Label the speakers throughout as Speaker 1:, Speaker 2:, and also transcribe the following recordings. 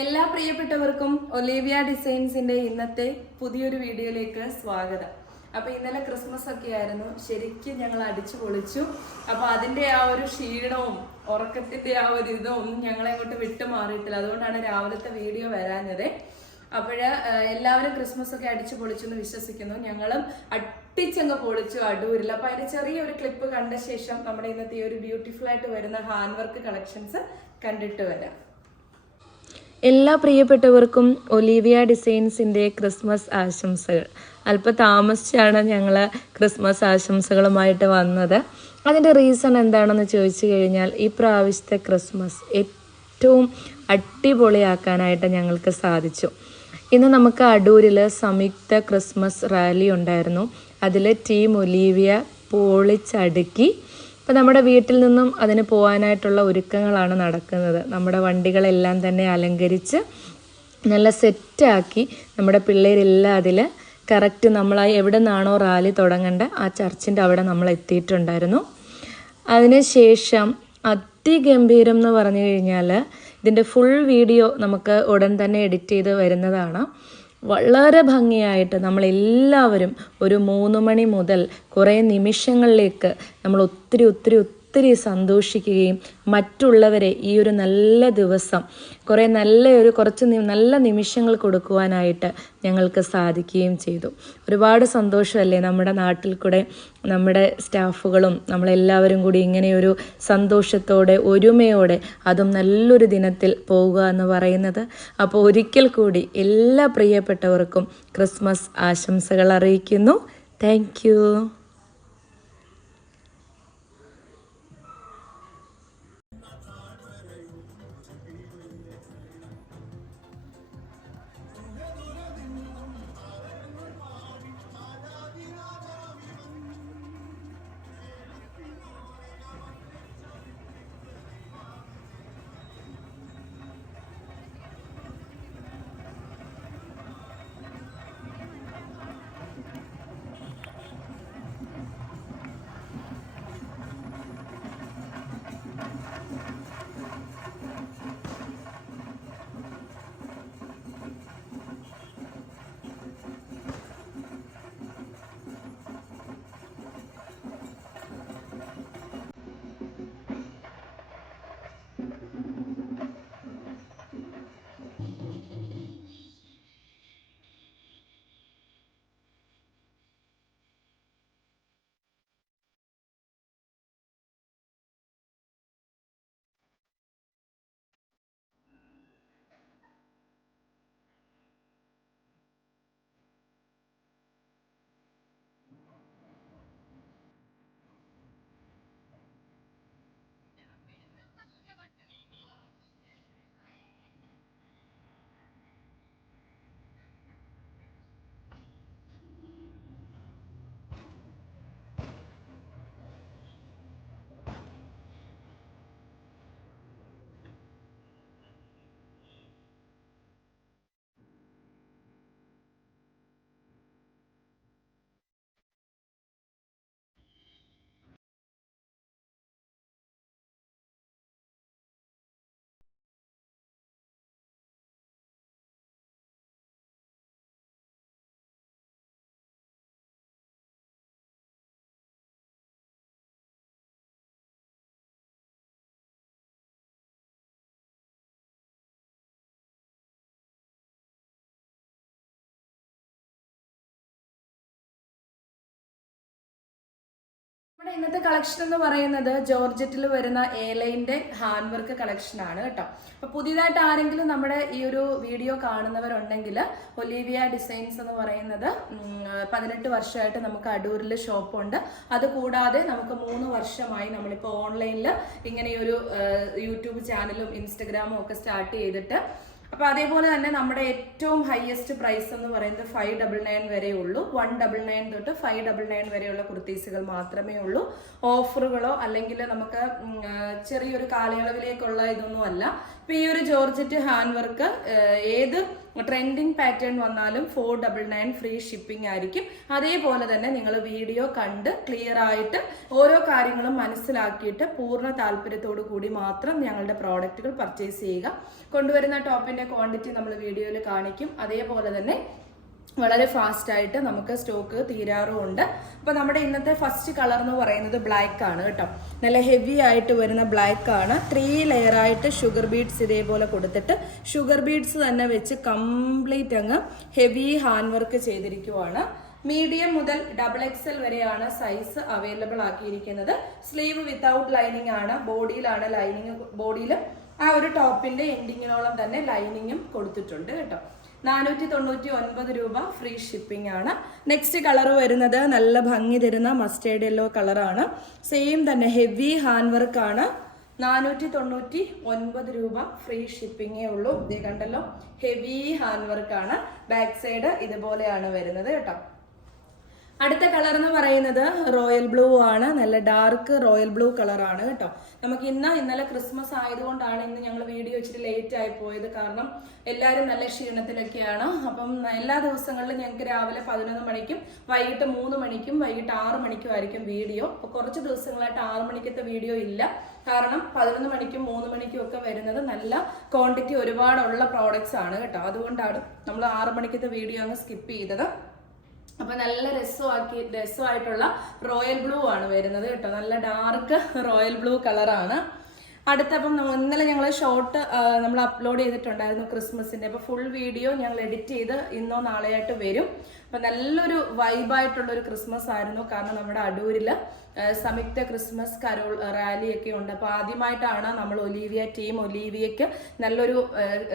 Speaker 1: എല്ലാ പ്രിയപ്പെട്ടവർക്കും ഒലീവിയ ഡിസൈൻസിന്റെ ഇന്നത്തെ പുതിയൊരു വീഡിയോയിലേക്ക് സ്വാഗതം. അപ്പൊ ഇന്നലെ ക്രിസ്മസ് ഒക്കെ ആയിരുന്നു. ശരിക്കും ഞങ്ങൾ അടിച്ചു പൊളിച്ചു. അപ്പൊ അതിന്റെ ആ ഒരു ക്ഷീണവും ഉറക്കത്തിന്റെ ആ ഒരു ഇതും ഒന്നും ഞങ്ങളെ അങ്ങോട്ട് വിട്ടു മാറിയിട്ടില്ല. അതുകൊണ്ടാണ് രാവിലത്തെ വീഡിയോ വരാഞ്ഞത്. അപ്പോഴ് എല്ലാവരും ക്രിസ്മസ് ഒക്കെ അടിച്ചു പൊളിച്ചു എന്ന് വിശ്വസിക്കുന്നു. ഞങ്ങളും അട്ടിച്ചങ്ങ് പൊളിച്ചു അടൂരിൽ അപ്പൊ അതിന്റെ ചെറിയൊരു ക്ലിപ്പ് കണ്ട ശേഷം നമ്മുടെ ഇന്നത്തെ ഈ ഒരു ബ്യൂട്ടിഫുൾ ആയിട്ട് വരുന്ന ഹാൻഡ് വർക്ക് കളക്ഷൻസ് കണ്ടിട്ട് വരാം.
Speaker 2: എല്ലാ പ്രിയപ്പെട്ടവർക്കും ഒലീവിയ ഡിസൈൻസിന്റെ ക്രിസ്മസ് ആശംസകൾ. അല്പം താമസിച്ചാണ് ഞങ്ങൾ ക്രിസ്മസ് ആശംസകളുമായിട്ട് വന്നത്. അതിന്റെ റീസൺ എന്താണെന്ന് ചോദിച്ചു കഴിഞ്ഞാൽ ഈ പ്രാവശ്യത്തെ ക്രിസ്മസ് ഏറ്റവും അടിപൊളിയാക്കാനായിട്ട് ഞങ്ങൾക്ക് സാധിച്ചു. ഇന്ന് നമുക്ക് അടൂരിൽ സംയുക്ത ക്രിസ്മസ് റാലി ഉണ്ടായിരുന്നു. അതിൽ ടീം ഒലീവിയ പൊളിച്ചടുക്കി ഇപ്പം നമ്മുടെ വീട്ടിൽ നിന്നും അതിന് പോകാനായിട്ടുള്ള ഒരുക്കങ്ങളാണ് നടക്കുന്നത്. നമ്മുടെ വണ്ടികളെല്ലാം തന്നെ അലങ്കരിച്ച് നല്ല സെറ്റാക്കി നമ്മുടെ പിള്ളേരെല്ലാം അതിൽ കറക്റ്റ് നമ്മൾ എവിടെ നിന്നാണോ റാലി തുടങ്ങേണ്ട ആ ചർച്ചിന്റെ അവിടെ നമ്മൾ എത്തിയിട്ടുണ്ടായിരുന്നു. അതിനുശേഷം അതിഗംഭീരം എന്ന് പറഞ്ഞു കഴിഞ്ഞാൽ ഇതിന്റെ ഫുൾ വീഡിയോ നമുക്ക് ഉടൻ തന്നെ എഡിറ്റ് ചെയ്ത് വരുന്നതാണ്. വളരെ ഭംഗിയായിട്ട് നമ്മളെല്ലാവരും ഒരു മൂന്ന് മണി മുതൽ കുറേ നിമിഷങ്ങളിലേക്ക് നമ്മൾ ഒത്തിരി ഒത്തിരി ഒത്തിരി സന്തോഷിക്കുകയും മറ്റുള്ളവരെ ഈ ഒരു നല്ല ദിവസം കുറേ നല്ല ഒരു കുറച്ച് നല്ല നിമിഷങ്ങൾ കൊടുക്കുവാനായിട്ട് ഞങ്ങൾക്ക് സാധിക്കുകയും ചെയ്തു. ഒരുപാട് സന്തോഷമല്ലേ നമ്മുടെ നാട്ടിൽ കൂടെ നമ്മുടെ സ്റ്റാഫുകളും നമ്മളെല്ലാവരും കൂടി ഇങ്ങനെയൊരു സന്തോഷത്തോടെ ഒരുമയോടെ അതും നല്ലൊരു ദിനത്തിൽ പോവുക എന്ന് പറയുന്നത്. അപ്പോൾ ഒരിക്കൽ കൂടി എല്ലാ പ്രിയപ്പെട്ടവർക്കും ക്രിസ്മസ് ആശംസകൾ അറിയിക്കുന്നു. താങ്ക്
Speaker 1: ഇന്നത്തെ കളക്ഷൻ എന്ന് പറയുന്നത് ജോർജറ്റിൽ വരുന്ന എയർലൈന്റെ ഹാൻഡ് വർക്ക് കളക്ഷൻ ആണ് കേട്ടോ. അപ്പൊ പുതിയതായിട്ട് ആരെങ്കിലും നമ്മുടെ ഈ ഒരു വീഡിയോ കാണുന്നവരുണ്ടെങ്കിൽ ഒലീവിയ ഡിസൈൻസ് എന്ന് പറയുന്നത് പതിനെട്ട് വർഷമായിട്ട് നമുക്ക് അടൂരിൽ ഷോപ്പുണ്ട്. അത് കൂടാതെ നമുക്ക് മൂന്ന് വർഷമായി നമ്മളിപ്പോൾ ഓൺലൈനിൽ ഇങ്ങനെ ഒരു യൂട്യൂബ് ചാനലും ഇൻസ്റ്റഗ്രാമും ഒക്കെ സ്റ്റാർട്ട് ചെയ്തിട്ട് അപ്പൊ അതേപോലെ തന്നെ നമ്മുടെ ഏറ്റവും ഹയസ്റ്റ് പ്രൈസ് എന്ന് പറയുന്നത് ഫൈവ് ഡബിൾ നയൻ വരെ ഉള്ളൂ. വൺ ഡബിൾ നയൻ തൊട്ട് ഫൈവ് ഡബിൾ നയൻ വരെയുള്ള കുർത്തീസുകൾ മാത്രമേ ഉള്ളൂ. ഓഫറുകളോ അല്ലെങ്കിൽ നമുക്ക് ചെറിയൊരു കാലയളവിലേക്കുള്ള ഇതൊന്നും അല്ല. ഇപ്പൊ ഈ ഒരു ജോർജറ്റ് ഹാൻഡ് വർക്ക് ഏത് ട്രെൻഡിങ് പാറ്റേൺ വന്നാലും four double nine free shipping ആയിരിക്കും. അതേപോലെ തന്നെ നിങ്ങൾ വീഡിയോ കണ്ട് ക്ലിയർ ആയിട്ട് ഓരോ കാര്യങ്ങളും മനസ്സിലാക്കിയിട്ട് പൂർണ താല്പര്യത്തോടു കൂടി മാത്രം ഞങ്ങളുടെ പ്രോഡക്റ്റുകൾ പർച്ചേസ് ചെയ്യുക. കൊണ്ടുവരുന്ന ടോപ്പിന്റെ ക്വാണ്ടിറ്റി നമ്മൾ വീഡിയോയിൽ കാണിക്കും. അതേപോലെ തന്നെ വളരെ ഫാസ്റ്റായിട്ട് നമുക്ക് സ്റ്റോക്ക് തീരാറുമുണ്ട്. അപ്പോൾ നമ്മുടെ ഇന്നത്തെ ഫസ്റ്റ് കളർ എന്ന് പറയുന്നത് ബ്ലാക്ക് ആണ് കേട്ടോ. നല്ല ഹെവി ആയിട്ട് വരുന്ന ബ്ലാക്ക് ആണ്. ത്രീ ലെയർ ആയിട്ട് ഷുഗർ ബീഡ്സ് ഇതേപോലെ കൊടുത്തിട്ട് ഷുഗർ ബീഡ്സ് തന്നെ വെച്ച് കംപ്ലീറ്റ് അങ്ങ് ഹെവി ഹാൻഡ് വർക്ക് ചെയ്തിരിക്കുവാണ്. മീഡിയം മുതൽ ഡബിൾ എക്സൽ വരെയാണ് സൈസ് അവൈലബിൾ ആക്കിയിരിക്കുന്നത്. സ്ലീവ് വിത്തൗട്ട് ലൈനിങ് ആണ്. ബോഡിയിലാണ് ലൈനിങ് ബോഡിയിൽ ആ ഒരു ടോപ്പിന്റെ എൻഡിങ്ങിനോളം തന്നെ ലൈനിങ്ങും കൊടുത്തിട്ടുണ്ട് കേട്ടോ. നാനൂറ്റി തൊണ്ണൂറ്റി ഒൻപത് രൂപ ഫ്രീ ഷിപ്പിംഗ് ആണ്. നെക്സ്റ്റ് കളർ വരുന്നത് നല്ല ഭംഗി തരുന്ന മസ്റ്റേർഡ് യെല്ലോ കളറാണ് സെയിം തന്നെ ഹെവി ഹാൻഡ് വർക്ക് ആണ്. നാനൂറ്റി തൊണ്ണൂറ്റി ഒൻപത് രൂപ ഫ്രീ ഷിപ്പിങ്ങേ ഉള്ളൂ. ഇത് കണ്ടല്ലോ ഹെവി ഹാൻഡ് വർക്ക് ആണ്. ബാക്ക് സൈഡ് ഇതുപോലെയാണ് വരുന്നത് കേട്ടോ. അടുത്ത കളർ എന്ന് പറയുന്നത് റോയൽ ബ്ലൂ ആണ്. നല്ല ഡാർക്ക് റോയൽ ബ്ലൂ കളറാണ് കേട്ടോ. നമുക്ക് ഇന്ന് ഇന്നലെ ക്രിസ്മസ് ആയതുകൊണ്ടാണ് ഇന്ന് ഞങ്ങൾ വീഡിയോ വെച്ചിട്ട് ലേറ്റ് ആയി പോയത്. കാരണം എല്ലാവരും നല്ല ക്ഷീണത്തിലൊക്കെയാണ്. അപ്പം എല്ലാ ദിവസങ്ങളിലും ഞങ്ങൾക്ക് രാവിലെ പതിനൊന്ന് മണിക്കും വൈകിട്ട് മൂന്ന് മണിക്കും വൈകിട്ട് ആറ് മണിക്കും ആയിരിക്കും വീഡിയോ. അപ്പോൾ കുറച്ച് ദിവസങ്ങളായിട്ട് ആറ് മണിക്കത്തെ വീഡിയോ ഇല്ല. കാരണം പതിനൊന്ന് മണിക്കും മൂന്ന് മണിക്കും ഒക്കെ വരുന്നത് നല്ല ക്വാണ്ടിറ്റി ഒരുപാടുള്ള പ്രോഡക്റ്റ്സ് ആണ് കേട്ടോ. അതുകൊണ്ടാണ് നമ്മൾ ആറ് മണിക്കത്തെ വീഡിയോ അങ്ങ് സ്കിപ്പ് ചെയ്തത്. അപ്പൊ നല്ല രസമാക്കി രസമായിട്ടുള്ള റോയൽ ബ്ലൂ ആണ് വരുന്നത് കേട്ടോ. നല്ല ഡാർക്ക് റോയൽ ബ്ലൂ കളറാണ് അടുത്തപ്പം ഇന്നലെ ഞങ്ങൾ ഷോർട്ട് നമ്മൾ അപ്ലോഡ് ചെയ്തിട്ടുണ്ടായിരുന്നു ക്രിസ്മസിന്റെ. അപ്പോൾ ഫുൾ വീഡിയോ ഞങ്ങൾ എഡിറ്റ് ചെയ്ത് ഇന്നോ നാളെയായിട്ട് വരും. അപ്പൊ നല്ലൊരു വൈബായിട്ടുള്ള ഒരു ക്രിസ്മസ് ആയിരുന്നു. കാരണം നമ്മുടെ അടൂരിൽ ആ, സംയുക്ത ക്രിസ്മസ് കരോൾ റാലിയൊക്കെ ഉണ്ട്. അപ്പൊ ആദ്യമായിട്ടാണ് നമ്മൾ ഒലീവിയ ടീം ഒലീവിയക്ക് നല്ലൊരു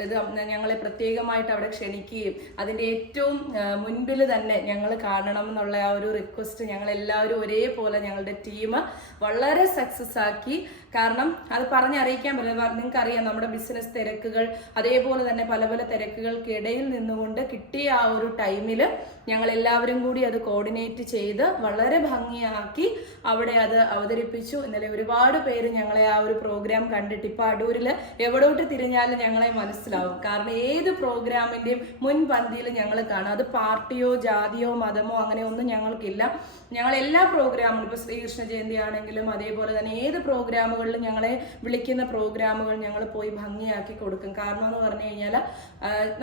Speaker 1: ഇത് ഞങ്ങളെ പ്രത്യേകമായിട്ട് അവിടെ ക്ഷണിക്കുകയും അതിന്റെ ഏറ്റവും മുൻപിൽ തന്നെ ഞങ്ങൾ കാണണം എന്നുള്ള ആ ഒരു റിക്വസ്റ്റ് ഞങ്ങൾ എല്ലാവരും ഒരേപോലെ ഞങ്ങളുടെ ടീം വളരെ സക്സസ് ആക്കി. കാരണം അത് പറഞ്ഞറിയിക്കാൻ പറ്റില്ല. നിങ്ങൾക്ക് അറിയാം നമ്മുടെ ബിസിനസ് തിരക്കുകൾ അതേപോലെ തന്നെ പല പല തിരക്കുകൾക്കിടയിൽ നിന്നുകൊണ്ട് കിട്ടിയ ആ ഒരു ടൈമിൽ ഞങ്ങൾ എല്ലാവരും കൂടി അത് കോർഡിനേറ്റ് ചെയ്ത് വളരെ ഭംഗിയാക്കി അവിടെ അത് അവതരിപ്പിച്ചു. ഇന്നലെ ഒരുപാട് പേര് ഞങ്ങളെ ആ ഒരു പ്രോഗ്രാം കണ്ടിട്ട് ഇപ്പൊ അടൂരിൽ എവിടോട്ട് തിരിഞ്ഞാലും ഞങ്ങളെ മനസ്സിലാവും. കാരണം ഏത് പ്രോഗ്രാമിന്റെയും മുൻപന്തിയിൽ ഞങ്ങൾ കാണും. അത് പാർട്ടിയോ ജാതിയോ മതമോ അങ്ങനെ ഒന്നും ഞങ്ങൾക്കില്ല. ഞങ്ങൾ എല്ലാ പ്രോഗ്രാമും ഇപ്പൊ ശ്രീകൃഷ്ണ ജയന്തി ആണെങ്കിലും അതേപോലെ തന്നെ ഏത് പ്രോഗ്രാമുകളിലും ഞങ്ങളെ വിളിക്കുന്ന പ്രോഗ്രാമുകൾ ഞങ്ങൾ പോയി ഭംഗിയാക്കി കൊടുക്കും. കാരണം എന്ന് പറഞ്ഞു കഴിഞ്ഞാൽ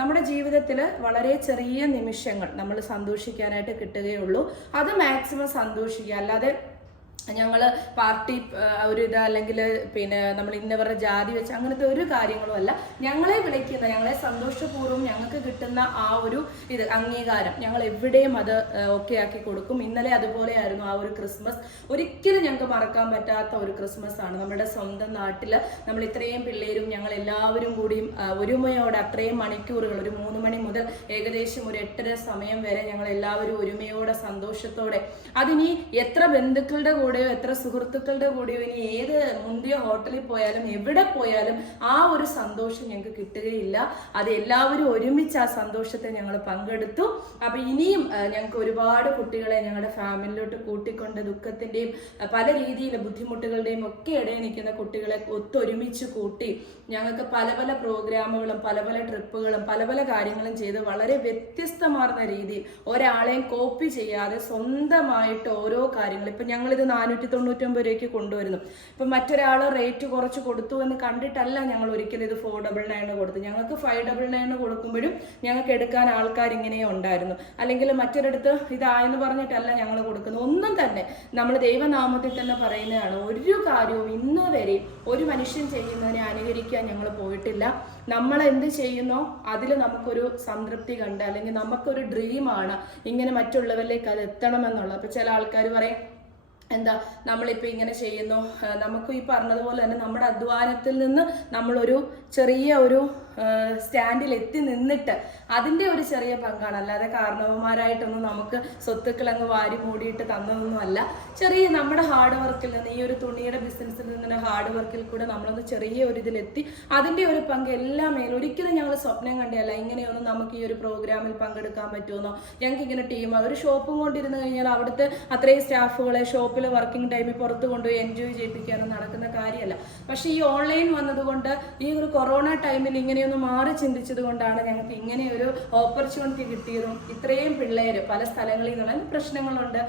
Speaker 1: നമ്മുടെ ജീവിതത്തിൽ വളരെ ചെറിയ നിമിഷങ്ങൾ നമ്മൾ സന്തോഷിക്കാനായിട്ട് കിട്ടുകയുള്ളൂ. അത് മാക്സിമം സന്തോഷിക്കുക. അല്ലാതെ ഞങ്ങൾ പാർട്ടി ഒരു ഇത് അല്ലെങ്കിൽ പിന്നെ നമ്മൾ ഇന്നവരുടെ ജാതി വെച്ച് അങ്ങനത്തെ ഒരു കാര്യങ്ങളും അല്ല. ഞങ്ങളെ വിളിക്കുന്ന ഞങ്ങളെ സന്തോഷപൂർവം ഞങ്ങൾക്ക് കിട്ടുന്ന ആ ഒരു ഇത് അംഗീകാരം ഞങ്ങൾ എവിടെയും അത് ഓക്കെ ആക്കി കൊടുക്കും. ഇന്നലെ അതുപോലെയായിരുന്നു ആ ഒരു ക്രിസ്മസ്. ഒരിക്കലും ഞങ്ങൾക്ക് മറക്കാൻ പറ്റാത്ത ഒരു ക്രിസ്മസ് ആണ് നമ്മുടെ സ്വന്തം നാട്ടിൽ നമ്മൾ ഇത്രയും പിള്ളേരും ഞങ്ങൾ എല്ലാവരും കൂടിയും ഒരുമയോടെ അത്രയും മണിക്കൂറുകൾ ഒരു മൂന്ന് മണി മുതൽ ഏകദേശം ഒരു എട്ടര സമയം വരെ ഞങ്ങൾ എല്ലാവരും ഒരുമയോടെ സന്തോഷത്തോടെ. അതിനി എത്ര ബന്ധുക്കളുടെ കൂടെയോ എത്ര സുഹൃത്തുക്കളുടെ കൂടെയോ ഇനി ഏത് മുന്തിയ ഹോട്ടലിൽ പോയാലും എവിടെ പോയാലും ആ ഒരു സന്തോഷം ഞങ്ങൾക്ക് കിട്ടുകയില്ല. അത് എല്ലാവരും ഒരുമിച്ച് ആ സന്തോഷത്തെ ഞങ്ങൾ പങ്കെടുത്തു. അപ്പൊ ഇനിയും ഞങ്ങൾക്ക് ഒരുപാട് കുട്ടികളെ ഞങ്ങളുടെ ഫാമിലിയിലോട്ട് കൂട്ടിക്കൊണ്ട് ദുഃഖത്തിന്റെയും പല രീതിയിലെ ബുദ്ധിമുട്ടുകളുടെയും ഒക്കെ ഇടയിൽ നിൽക്കുന്ന കുട്ടികളെ ഒത്തൊരുമിച്ച് കൂട്ടി ഞങ്ങൾക്ക് പല പല പ്രോഗ്രാമുകളും പല പല ട്രിപ്പുകളും പല പല കാര്യങ്ങളും ചെയ്ത് വളരെ വ്യത്യസ്തമാർന്ന രീതിയിൽ ഒരാളെയും കോപ്പി ചെയ്യാതെ സ്വന്തമായിട്ട് ഓരോ കാര്യങ്ങൾ ഇപ്പൊ ഞങ്ങളിത് നാനൂറ്റി തൊണ്ണൂറ്റൊമ്പത് രൂപയ്ക്ക് കൊണ്ടുവരുന്നു. ഇപ്പൊ മറ്റൊരാൾ റേറ്റ് കുറച്ച് കൊടുത്തു എന്ന് കണ്ടിട്ടല്ല ഞങ്ങൾ ഒരിക്കലും ഇത് ഫോർ ഡബിൾ നയൻ കൊടുത്തു ഞങ്ങൾക്ക് ഫൈവ് ഡബിൾ നയൻ കൊടുക്കുമ്പോഴും ഞങ്ങൾക്ക് എടുക്കാൻ ആൾക്കാർ ഇങ്ങനെ ഉണ്ടായിരുന്നു. അല്ലെങ്കിൽ മറ്റൊരിടത്ത് ഇതായെന്ന് പറഞ്ഞിട്ടല്ല ഞങ്ങൾ കൊടുക്കുന്നത്. ഒന്നും തന്നെ നമ്മൾ ദൈവനാമത്തിൽ തന്നെ പറയുന്നതാണ് ഒരു കാര്യവും ഇന്ന് വരെ ഒരു മനുഷ്യൻ ചെയ്യുന്നതിനെ അനുകരിക്കാൻ ഞങ്ങൾ പോയിട്ടില്ല. നമ്മൾ എന്ത് ചെയ്യുന്നോ അതിൽ നമുക്കൊരു സംതൃപ്തി കണ്ട് അല്ലെങ്കിൽ നമുക്കൊരു ഡ്രീമാണ് ഇങ്ങനെ മറ്റുള്ളവരിലേക്ക് അത് എത്തണമെന്നുള്ളത്. അപ്പൊ ചില ആൾക്കാർ പറയും എന്താ നമ്മളിപ്പോൾ ഇങ്ങനെ ചെയ്യുന്നു. നമുക്ക് ഈ പറഞ്ഞതുപോലെ തന്നെ നമ്മുടെ അധ്വാനത്തിൽ നിന്ന് നമ്മളൊരു ചെറിയ ഒരു സ്റ്റാൻഡിൽ എത്തി നിന്നിട്ട് അതിന്റെ ഒരു ചെറിയ പങ്കാണ്. അല്ലാതെ കാരണവന്മാരായിട്ടൊന്നും നമുക്ക് സ്വത്തുക്കളങ്ങ് വാരി മൂടിയിട്ട് തന്നതൊന്നുമല്ല. ചെറിയ നമ്മുടെ ഹാർഡ് വർക്കിൽ നിന്ന് ഈ ഒരു തുണിയുടെ ബിസിനസ്സിൽ നിന്ന് ഹാർഡ് വർക്കിൽ കൂടെ നമ്മളൊന്ന് ചെറിയ ഒരു ഇതിലെത്തി. അതിന്റെ ഒരു പങ്ക് എല്ലാ മേലും ഒരിക്കലും ഞങ്ങൾ സ്വപ്നം കണ്ടിയല്ല ഇങ്ങനെയൊന്നും നമുക്ക് ഈ ഒരു പ്രോഗ്രാമിൽ പങ്കെടുക്കാൻ പറ്റുമെന്നോ? ഞങ്ങൾക്ക് ഇങ്ങനെ ടീം ഒരു ഷോപ്പും കൊണ്ടിരുന്ന് കഴിഞ്ഞാൽ അവിടുത്തെ അത്രയും സ്റ്റാഫുകളെ ഷോപ്പിൽ വർക്കിംഗ് ടൈമിൽ പുറത്ത് കൊണ്ടുപോയി എൻജോയ് ചെയ്യിപ്പിക്കാനോ നടക്കുന്ന കാര്യമല്ല. പക്ഷേ ഈ ഓൺലൈൻ വന്നതുകൊണ്ട് ഈ ഒരു കൊറോണ ടൈമിൽ ഇങ്ങനെയൊന്ന് മാറി ചിന്തിച്ചത് കൊണ്ടാണ് ഞങ്ങൾക്ക് ഇങ്ങനെ ഒരു ഓപ്പർച്യൂണിറ്റി കിട്ടിയതും ഇത്രയും പിള്ളേര് പല സ്ഥലങ്ങളിൽ നിന്നുള്ള പ്രശ്നങ്ങളുണ്ട്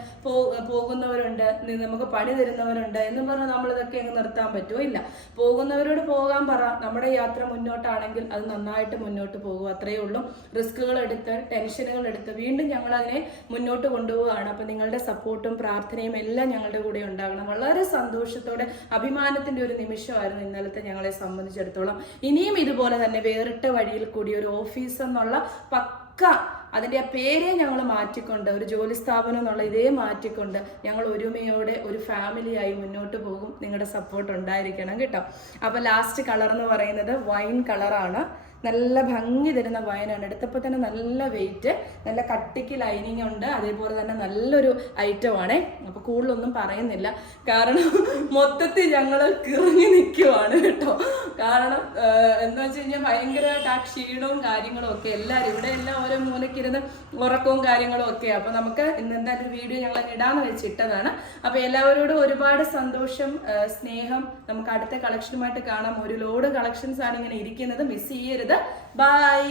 Speaker 1: പോകുന്നവരുണ്ട് നമുക്ക് പണി തരുന്നവരുണ്ട് എന്ന് പറഞ്ഞാൽ നമ്മളിതൊക്കെ അങ്ങ് നിർത്താൻ പറ്റുമോ ഇല്ല. പോകുന്നവരോട് പോകാൻ പറ. നമ്മുടെ യാത്ര മുന്നോട്ടാണെങ്കിൽ അത് നന്നായിട്ട് മുന്നോട്ട് പോകും. അത്രയേ ഉള്ളൂ. റിസ്കുകൾ എടുത്ത് ടെൻഷനുകൾ എടുത്ത് വീണ്ടും ഞങ്ങൾ അതിനെ മുന്നോട്ട് കൊണ്ടുപോവുകയാണ്. അപ്പം നിങ്ങളുടെ സപ്പോർട്ടും പ്രാർത്ഥനയും എല്ലാം ഞങ്ങളുടെ കൂടെ ഉണ്ടാകണം വളരെ സന്തോഷത്തോടെ അഭിമാനത്തിന്റെ ഒരു നിമിഷമായിരുന്നു ഇന്നലത്തെ ഞങ്ങളെ സംബന്ധിച്ചിടത്തോളം. ഇനിയും ഇതുപോലെ തന്നെ വേറിട്ട വഴിയിൽ കൂടി ഒരു ഓഫീസ് എന്നുള്ള പക്ക അതിന്റെ ആ പേരെ ഞങ്ങൾ മാറ്റിക്കൊണ്ട് ഒരു ജോലി സ്ഥാപനം എന്നുള്ള ഇതേ മാറ്റിക്കൊണ്ട് ഞങ്ങൾ ഒരുമയോടെ ഒരു ഫാമിലിയായി മുന്നോട്ട് പോകും. നിങ്ങളുടെ സപ്പോർട്ട് ഉണ്ടായിരിക്കണം കേട്ടോ. അപ്പോൾ ലാസ്റ്റ് കളർ എന്ന് പറയുന്നത് വൈൻ കളറാണ് നല്ല ഭംഗി തരുന്ന വയനാണ് എടുത്തപ്പോൾ തന്നെ നല്ല വെയിറ്റ് നല്ല കട്ടിക്ക് ലൈനിങ് ഉണ്ട്. അതേപോലെ തന്നെ നല്ലൊരു ഐറ്റമാണ് അപ്പോൾ കൂടുതലൊന്നും പറയുന്നില്ല. കാരണം മൊത്തത്തിൽ ഞങ്ങൾ കിറങ്ങി നിൽക്കുവാണ് കേട്ടോ. കാരണം എന്താ വെച്ച് കഴിഞ്ഞാൽ ഭയങ്കരമായിട്ട് ആ ക്ഷീണവും കാര്യങ്ങളും ഒക്കെ. എല്ലാവരും ഇവിടെ എല്ലാം ഓരോ മൂലക്കിരുന്ന് ഉറക്കവും കാര്യങ്ങളും ഒക്കെ. അപ്പോൾ നമുക്ക് ഇന്ന് എന്തായാലും വീഡിയോ ഞങ്ങൾ ഇടാന്ന് വെച്ചിട്ടതാണ്. അപ്പോൾ എല്ലാവരോടും ഒരുപാട് സന്തോഷം സ്നേഹം. നമുക്ക് അടുത്ത കളക്ഷനുമായിട്ട് കാണാം. ഒരു ലോഡ് കളക്ഷൻസ് ആണ് ഇങ്ങനെ ഇരിക്കുന്നത്. മിസ് ചെയ്യരുത്. ബൈ